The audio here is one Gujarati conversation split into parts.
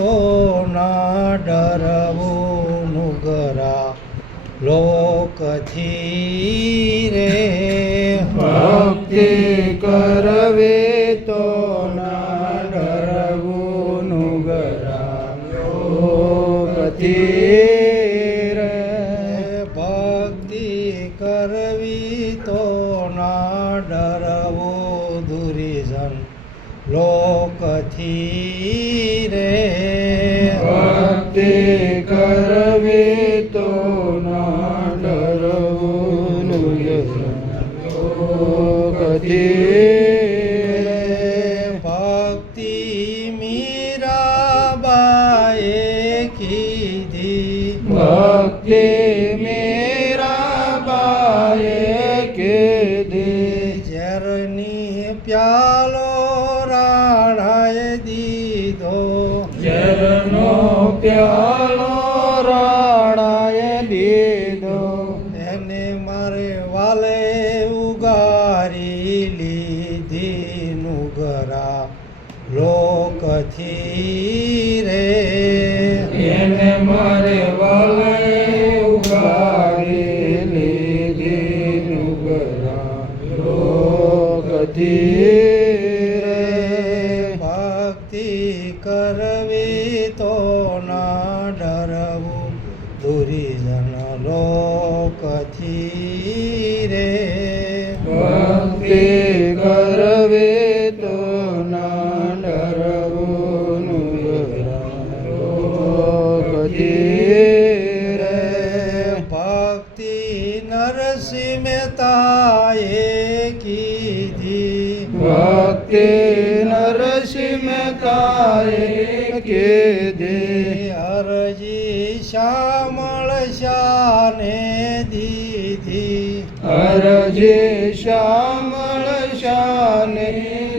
તો ના ડરવું નુગરા લોકથી રે. ભક્તિ કરવી તો ના ડરવું નુગરા લોકથી રે. ભક્તિ કરવી તો ના ડરવું દુર્જન લોકથી રે. ભક્તિ કરવી તો ના ડરવું લોકથી રે. ભક્તિ મીરાબાએ કીધી, ભક્તિ મીરાબાએ કીધી, ઝેરની પ્યાલો રાણાએ દીધો, ઝેરનો પ્યાલો રાણાએ દીધો, એને મારે વાલે ઉગારી લીધી નુગરા લોકથી રે. એને મારે વાલે ઉગાડી લીધી નુગરા લોકથી રે. ભક્તિ કરવી તો ના ડરવું દુર્જન લોકથી રે. ભક્તિ કરવી તો ના ડરવું નુગરા લોકથી રે. ભક્તિ નરસિંહ મહેતાએ કીધી, ભક્તિ નરસિંહ મહેતાએ કીધી, અરજી શ્યામળ શાને દીધી, અરજી શ્યામળ શાને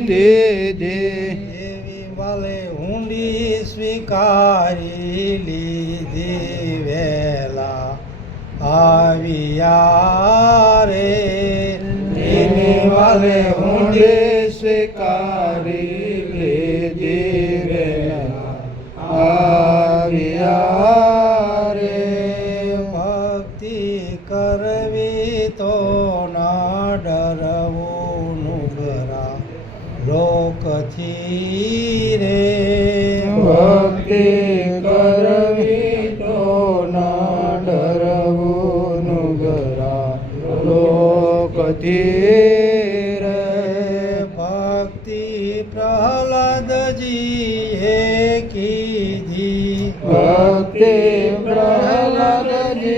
દીધી, એવી વાલે ઊંડી સ્વીકારી લીધી, વેલા આવ્યા રે. એની વાલે ઊંડી સ્વીકારી લીધી, વેલા આવ્યા રે. ભક્તિ કરવી તો ના ડરવું નુગરા લોકથી રે. ભક્તિ કરવી તો ના ડરવું નુગરા લોકથી રે. ભક્તિ પ્રહલાદજીએ કીધી, ભક્તિ પ્રહલાદજીએ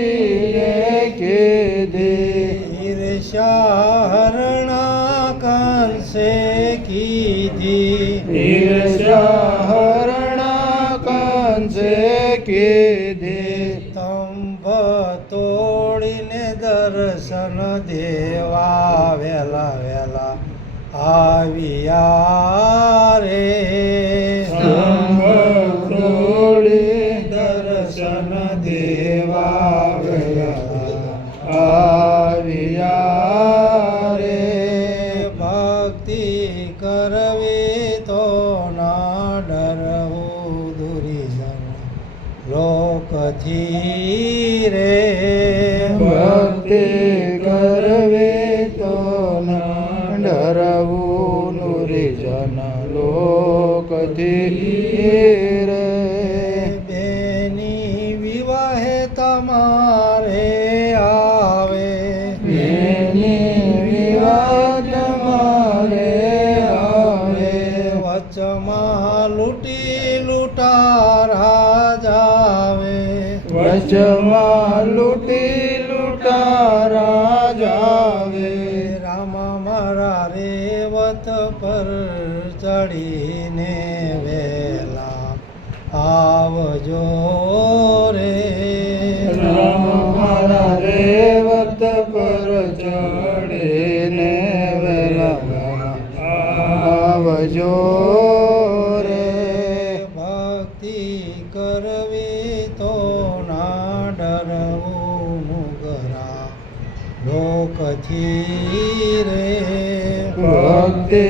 કીધી, ઈર્ષ્યા હરણા કંસે કીધી, ઈર્ષ્યા હરણા કંસે કીધી, સ્તંભ તોડીને દર્શન દેવા વેલા વેલા આવ્યા રે. સ્તંભ તોડી દર્શન દેવા વેલા આવ્યા રે. ભક્તિ કરવી તો ના ડરવું દુર્જન લોકથી રે. ભક્તિ કરવી તો ના ડરવું નુર્જન લોકથી રે. બેની વિવાહે તમારે આવે, એની વિવાહ તમારે આવે, વચમાં લૂંટી લૂંટારા જાવે, વચમાં લૂંટી લૂંટારા જાવે, રામ મારા રેવત પર ચડીને વેલા આવજો રે. રામ મારા રેવત પર ચડીને વેલા આવજો રે. ભક્તિ કરવી તો ના ડરવું નુગરા લોકથી રે. ભક્તિ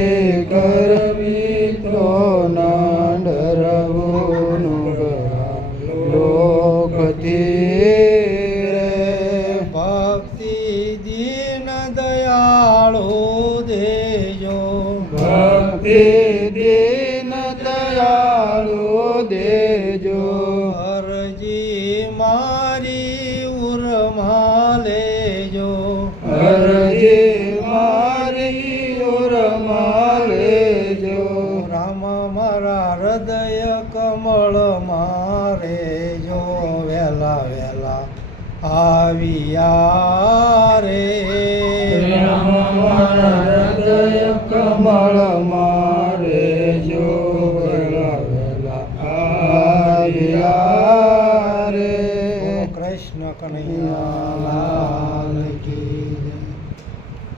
કરવી તો ના ડરવું દીન દયાળુ દેજો અરજી મારી ઉરમાં લેજો અરજી મારી ઉરમાં લેજો રામ મારા હૃદય કમળ મારે જો વેલા વેલા આવ્યા રે રામ મારા હૃદય કમળમાં